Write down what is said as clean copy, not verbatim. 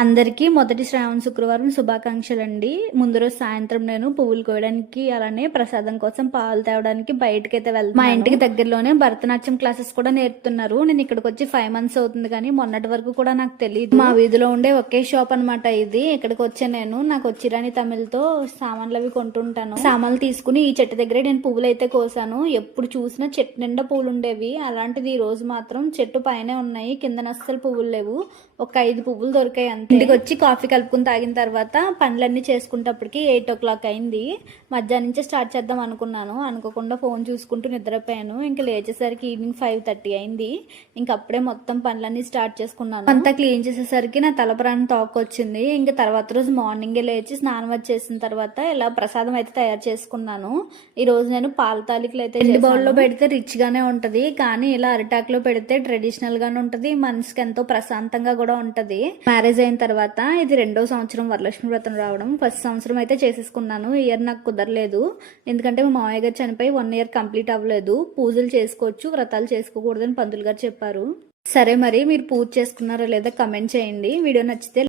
అందరికీ మొదటి శ్రావణ శుక్రవారం శుభాకాంక్షలండి. ముందు రోజు సాయంత్రం నేను పువ్వులు కోయడానికి అలానే ప్రసాదం కోసం పాలు తేవడానికి బయటకైతే వెళ్తాను. మా ఇంటికి దగ్గరలోనే భరతనాట్యం క్లాసెస్ కూడా నేర్పుతున్నారు. నేను ఇక్కడికి వచ్చి 5 months అవుతుంది, కానీ మొన్నటి వరకు కూడా నాకు తెలియదు. మా వీధిలో ఉండే ఒకే షాప్ అనమాట ఇది. ఇక్కడికి వచ్చే నేను నాకు వచ్చిరాని తమిళ్తో సామాన్లు అవి కొంటుంటాను. సామాన్లు తీసుకుని ఈ చెట్టు దగ్గరే నేను పువ్వులు అయితే కోసాను. ఎప్పుడు చూసినా చెట్టు నిండా పువ్వులు ఉండేవి. అలాంటిది ఈ రోజు మాత్రం చెట్టు పైనే ఉన్నాయి, కింద అస్సలు పువ్వులు లేవు. ఒక 5 పువ్వులు దొరికాయి. ఇంటికి వచ్చి కాఫీ కలుపుకుని తాగిన తర్వాత పనులన్నీ చేసుకుంటప్పటికి 8 o'clock అయింది. మధ్యాహ్నం నుంచే స్టార్ట్ చేద్దాం అనుకున్నాను. అనుకోకుండా ఫోన్ చూసుకుంటూ నిద్రపోయాను. ఇంకా లేచేసరికి ఈవినింగ్ 5:30 అయింది. ఇంక అప్పుడే మొత్తం పనులన్నీ స్టార్ట్ చేసుకున్నాను. అంతా క్లీన్ చేసేసరికి నా తలప్రాణం తోకొచ్చింది. ఇంకా తర్వాత రోజు మార్నింగే లేచి స్నానం వచ్చేసిన తర్వాత ఇలా ప్రసాదం అయితే తయారు చేసుకున్నాను. ఈ రోజు నేను పాల తాలికలు అయితే బౌల్లో పెడితే రిచ్ గానే ఉంటది, కానీ ఇలా అరిటాకులో పెడితే ట్రెడిషనల్ గానే ఉంటది, మనసుకి ఎంతో ప్రశాంతంగా కూడా ఉంటది. మ్యారేజ్ అయిన తర్వాత ఇది 2వ సంవత్సరం వరలక్ష్మి వ్రతం రావడం. ఫస్ట్ సంవత్సరం అయితే చేసేసుకున్నాను. ఈ ఇయర్ నాకు కుదరలేదు, ఎందుకంటే మా మామయ్య గారు చనిపోయి 1 year కంప్లీట్ అవ్వలేదు. పూజలు చేసుకోవచ్చు, వ్రతాలు చేసుకోకూడదని పంతులు గారు చెప్పారు. సరే, మరి మీరు పూజ చేసుకున్నారా లేదా కమెంట్ చేయండి. వీడియో నచ్చితే